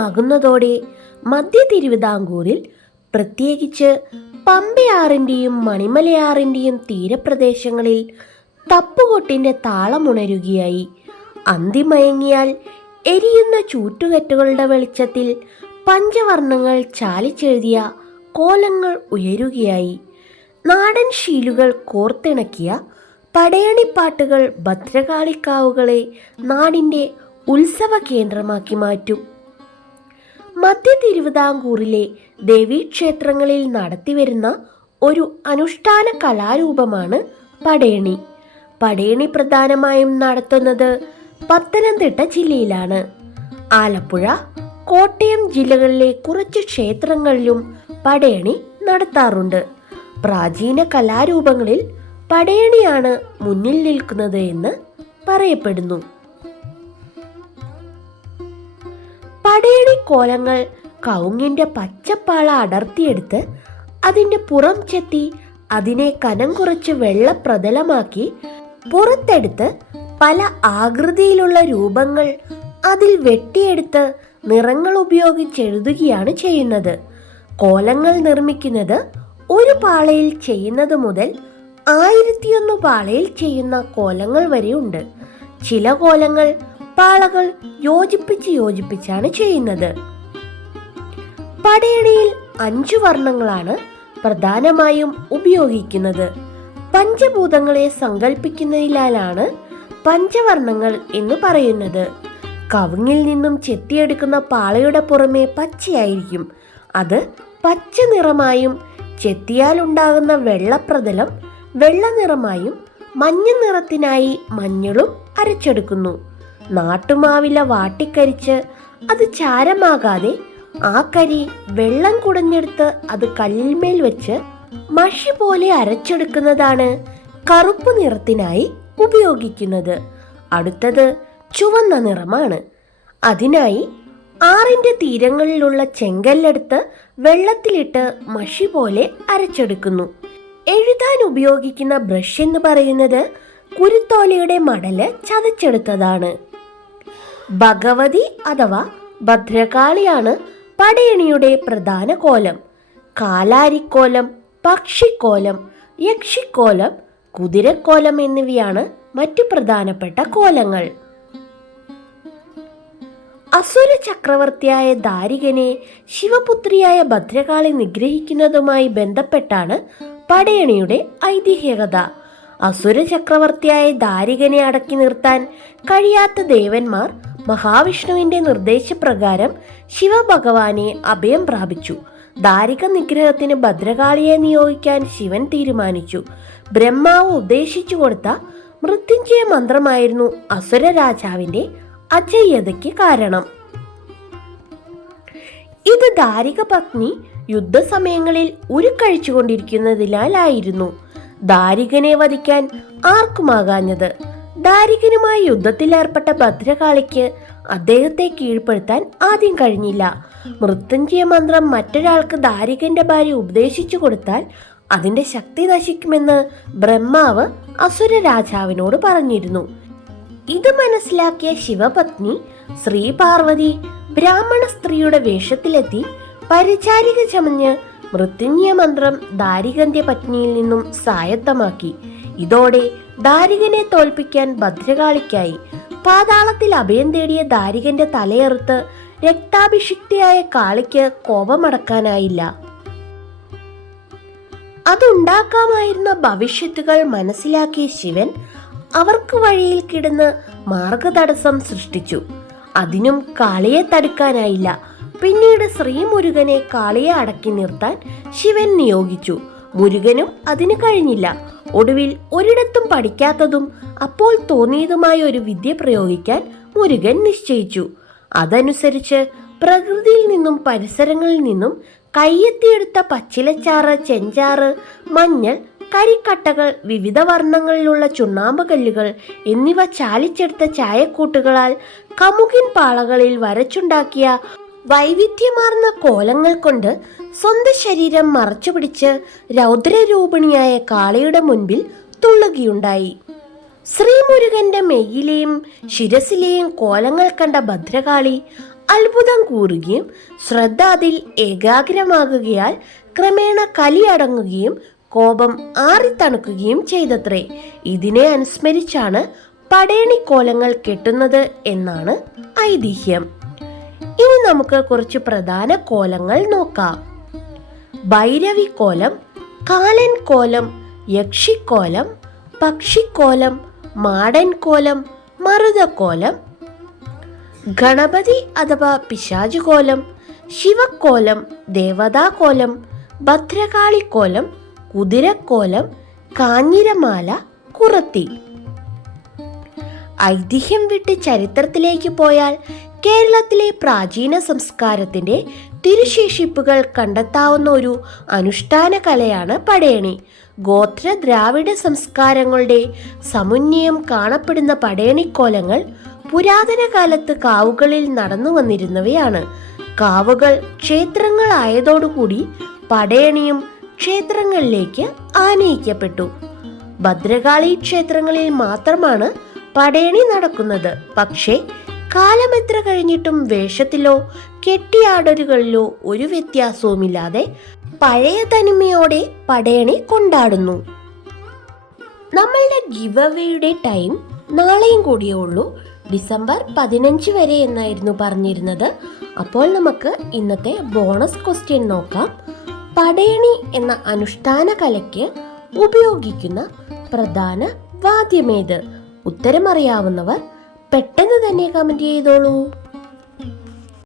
കാലമാകുന്നതോടെ മധ്യ തിരുവിതാംകൂറിൽ പ്രത്യേകിച്ച് പമ്പയാറിന്റെയും മണിമലയാറിന്റെയും തീരപ്രദേശങ്ങളിൽ തപ്പുകൊട്ടിന്റെ താളമുണരുകയായി അന്തിമയങ്ങിയാൽ എരിയുന്ന ചൂറ്റുകെട്ടുകളുടെ വെളിച്ചത്തിൽ പഞ്ചവർണങ്ങൾ ചാലിച്ചെഴുതിയ കോലങ്ങൾ ഉയരുകയായി. നാടൻ ശീലുകൾ കോർത്തിണക്കിയ പടയണിപ്പാട്ടുകൾ ഭദ്രകാളിക്കാവുകളെ നാടിന്റെ ഉത്സവ കേന്ദ്രമാക്കി മാറ്റും. മധ്യ തിരുവിതാംകൂറിലെ ദേവീക്ഷേത്രങ്ങളിൽ നടത്തിവരുന്ന ഒരു അനുഷ്ഠാന കലാരൂപമാണ് പടയണി. പടയണി പ്രധാനമായും നടത്തുന്നത് പത്തനംതിട്ട ജില്ലയിലാണ്. ആലപ്പുഴ കോട്ടയം ജില്ലകളിലെ കുറച്ച് ക്ഷേത്രങ്ങളിലും പടയണി നടത്താറുണ്ട്. പ്രാചീന കലാരൂപങ്ങളിൽ പടയണിയാണ് മുന്നിൽ നിൽക്കുന്നത് എന്ന് പറയപ്പെടുന്നു. പടയണി കോലങ്ങൾ കൗങ്ങിന്റെ പച്ചപ്പാള അടർത്തിയെടുത്ത് അതിന്റെ പുറം ചെത്തി അതിനെ കനം കുറച്ച് വെള്ളപ്രതലമാക്കി പുറത്തെടുത്ത് പല ആകൃതിയിലുള്ള രൂപങ്ങൾ അതിൽ വെട്ടിയെടുത്ത് നിറങ്ങൾ ഉപയോഗിച്ച് എഴുതുകയാണ് ചെയ്യുന്നത്. കോലങ്ങൾ നിർമ്മിക്കുന്നത് ഒരു പാളയിൽ ചെയ്യുന്നത് മുതൽ ആയിരത്തിയൊന്ന് പാളയിൽ ചെയ്യുന്ന കോലങ്ങൾ വരെയുണ്ട് ചില കോലങ്ങൾ പാളകൾ യോജിപ്പിച്ച് യോജിപ്പിച്ചാണ് ചെയ്യുന്നത്. പടയണിയിൽ അഞ്ചു വർണങ്ങളാണ് പ്രധാനമായും ഉപയോഗിക്കുന്നത്. പഞ്ചഭൂതങ്ങളെ സങ്കല്പിക്കുന്നതിലാണ് പഞ്ചവർണങ്ങൾ എന്ന് പറയുന്നത്. കവുങ്ങിൽ നിന്നും ചെത്തിയെടുക്കുന്ന പാളയുടെ പുറമെ പച്ചയായിരിക്കും. അത് പച്ച നിറമായും ചെത്തിയാൽ ഉണ്ടാകുന്ന വെള്ളപ്രതലം വെള്ള നിറമായും മഞ്ഞ നിറത്തിനായി മഞ്ഞളും അരച്ചെടുക്കുന്നു. നാട്ടുമാവില വാട്ടിക്കരിച്ച് അത് ചാരമാകാതെ ആ കരി വെള്ളം കുടഞ്ഞെടുത്ത് അത് കല്ലിന്മേൽ വെച്ച് മഷി പോലെ അരച്ചെടുക്കുന്നതാണ് കറുപ്പ് നിറത്തിനായി ഉപയോഗിക്കുന്നത്. അടുത്തത് ചുവന്ന നിറമാണ്. അതിനായി ആറിന്റെ തീരങ്ങളിലുള്ള ചെങ്കല്ലെടുത്ത് വെള്ളത്തിലിട്ട് മഷി പോലെ അരച്ചെടുക്കുന്നു. എഴുതാൻ ഉപയോഗിക്കുന്ന ബ്രഷ് എന്ന് പറയുന്നത് കുരുത്തോലയുടെ മടൽ ചതച്ചെടുത്തതാണ്. ഭഗവതി അഥവാ ഭദ്രകാളിയാണ് പടയണിയുടെ പ്രധാന കോലം. കാലാരിക്കോലം പക്ഷിക്കോലം യക്ഷിക്കോലം കുതിരക്കോലം എന്നിവയാണ് മറ്റു പ്രധാനപ്പെട്ട കോലങ്ങൾ. അസുര ചക്രവർത്തിയായ ദാരികനെ ശിവപുത്രിയായ ഭദ്രകാളി നിഗ്രഹിക്കുന്നതുമായി ബന്ധപ്പെട്ടാണ് പടയണിയുടെ ഐതിഹ്യകഥ. അസുര ചക്രവർത്തിയായ ദാരികനെ അടക്കി നിർത്താൻ കഴിയാത്ത ദേവന്മാർ മഹാവിഷ്ണുവിന്റെ നിർദ്ദേശപ്രകാരം ശിവഭഗവാനെ അഭയം പ്രാപിച്ചു. ദാരിക നിഗ്രഹത്തിന് ഭദ്രകാളിയെ നിയോഗിക്കാൻ ശിവൻ തീരുമാനിച്ചു. ബ്രഹ്മാവ് ഉദ്ദേശിച്ചു കൊടുത്ത മൃത്യുഞ്ജയ മന്ത്രമായിരുന്നു അസുര രാജാവിന്റെ അജയ്യതയ്ക്ക് കാരണം. ഇത് ദാരിക പത്നി യുദ്ധസമയങ്ങളിൽ ഉരുക്കഴിച്ചുകൊണ്ടിരിക്കുന്നതിനാലായിരുന്നു ദാരികനെ വധിക്കാൻ ആർക്കുമാകാഞ്ഞത്? ദാരികനുമായി യുദ്ധത്തിൽ യുദ്ധത്തിലേർപ്പെട്ട ഭദ്രകാളിക്ക് അദ്ദേഹത്തെ കീഴ്പ്പെടുത്താൻ ആദ്യം കഴിഞ്ഞില്ല. മൃത്യുഞ്ജയ മന്ത്രം മറ്റൊരാൾക്ക് ദാരികന്റെ ഭാര്യ ഉപദേശിച്ചു കൊടുത്താൽ അതിന്റെ ശക്തി നശിക്കുമെന്ന് ബ്രഹ്മാവ് അസുര രാജാവിനോട് പറഞ്ഞിരുന്നു. ഇത് മനസ്സിലാക്കിയ ശിവപത്നി ശ്രീ പാർവതി ബ്രാഹ്മണ സ്ത്രീയുടെ വേഷത്തിലെത്തി പരിചാരിക ചമഞ്ഞ് മൃത്യുഞ്ജയ മന്ത്രം ദാരികന്റെ പത്നിയിൽ നിന്നും സായത്തമാക്കി ഇതോടെ ദാരികനെ തോൽപ്പിക്കാൻ ഭദ്രകാളിക്കായി പാതാളത്തിൽ അഭയം തേടിയ ദാരികന്റെ തലയെറുത്ത് രക്താഭിഷിക്തയായ കാളിക്ക് കോപമടക്കാനായില്ല. അതുണ്ടാക്കാമായിരുന്ന ഭവിഷ്യത്തുകൾ മനസ്സിലാക്കിയ ശിവൻ അവർക്ക് വഴിയിൽ കിടന്ന് മാർഗതടസ്സം സൃഷ്ടിച്ചു. അതിനും കാളിയെ തടുക്കാനായില്ല. പിന്നീട് ശ്രീമുരുകനെ കാളിയെ അടക്കി നിർത്താൻ ശിവൻ നിയോഗിച്ചു. മുരുകനും അതിന് കഴിഞ്ഞില്ല. ഒടുവിൽ ഒരിടത്തും പഠിക്കാത്തതും അപ്പോൾ തോന്നിയതുമായ ഒരു വിദ്യ പ്രയോഗിക്കാൻ മുരുകൻ നിശ്ചയിച്ചു. അതനുസരിച്ച് പ്രകൃതിയിൽ നിന്നും പരിസരങ്ങളിൽ നിന്നും കയ്യെത്തിയെടുത്ത പച്ചിലച്ചാറ് ചെഞ്ചാറ് മഞ്ഞൾ കരിക്കട്ടകൾ വിവിധ വർണങ്ങളിലുള്ള ചുണ്ണാമ്പ് കല്ലുകൾ എന്നിവ ചാലിച്ചെടുത്ത ചായക്കൂട്ടുകളാൽ കമുകിൻ പാളകളിൽ വരച്ചുണ്ടാക്കിയ വൈവിധ്യമാർന്ന കോലങ്ങൾ കൊണ്ട് സ്വന്തം ശരീരം മറച്ചുപിടിച്ച് രൗദ്രരൂപിണിയായ കാളയുടെ മുൻപിൽ തുള്ളുകയുണ്ടായി. ശ്രീമുരുകന്റെ മെയ്യിലെയും ശിരസിലെയും കോലങ്ങൾ കണ്ട ഭദ്രകാളി അത്ഭുതം കൂറുകയും ശ്രദ്ധ അതിൽ ഏകാഗ്രമാകുകയാൽ ക്രമേണ കലി അടങ്ങുകയും കോപം ആറിത്തണുക്കുകയും ചെയ്തത്രേ. ഇതിനെ അനുസ്മരിച്ചാണ് പടയണിക്കോലങ്ങൾ കെട്ടുന്നത് എന്നാണ് ഐതിഹ്യം. ഇനി നമുക്ക് കുറച്ച് പ്രധാന കോലങ്ങൾ നോക്കാം. ഭൈരവി കോലം കാലൻ കോലം യക്ഷിക്കോലം പക്ഷിക്കോലം മാടൻ കോലം മറുതക്കോലം ഗണപതി അഥവാ പിശാചുകോലം ശിവക്കോലം ദേവതാകോലം ഭദ്രകാളിക്കോലം കുതിരക്കോലം കാഞ്ഞിരമാല കുറത്തി. ഐതിഹ്യം വിട്ട് ചരിത്രത്തിലേക്ക് പോയാൽ കേരളത്തിലെ പ്രാചീന സംസ്കാരത്തിന്റെ തിരുശേഷിപ്പുകൾ കണ്ടെത്താവുന്ന ഒരു അനുഷ്ഠാന കലയാണ് പടയണി. ഗോത്ര ദ്രാവിഡ സംസ്കാരങ്ങളുടെ സമുന്നയം കാണപ്പെടുന്ന പടയണിക്കോലങ്ങൾ പുരാതന കാലത്ത് കാവുകളിൽ നടന്നു വന്നിരുന്നവയാണ്. കാവുകൾ ക്ഷേത്രങ്ങളായതോടുകൂടി പടയണിയും ക്ഷേത്രങ്ങളിലേക്ക് ആനയിക്കപ്പെട്ടു. ഭദ്രകാളി ക്ഷേത്രങ്ങളിൽ മാത്രമാണ് പടയണി നടക്കുന്നത്. പക്ഷേ കാലമെത്ര കഴിഞ്ഞിട്ടും വേഷത്തിലോ കെട്ടിയാടലുകളിലോ ഒരു വ്യത്യാസവുമില്ലാതെ പഴയ തനിമയോടെ പടയണി കൊണ്ടാടുന്നു. നമ്മളുടെ ഗിവ് അവേയുടെ ടൈം നാളെയും കൂടിയേ ഉള്ളൂ. ഡിസംബർ പതിനഞ്ച് വരെ എന്നായിരുന്നു പറഞ്ഞിരുന്നത്. അപ്പോൾ നമുക്ക് ഇന്നത്തെ ബോണസ് ക്വസ്റ്റ്യൻ നോക്കാം. പടയണി എന്ന അനുഷ്ഠാന കലയ്ക്ക് ഉപയോഗിക്കുന്ന പ്രധാന വാദ്യമേത്? ഉത്തരം അറിയാവുന്നവർ പെട്ടെന്ന് തന്നെ കമന്റ് ചെയ്തോളൂ.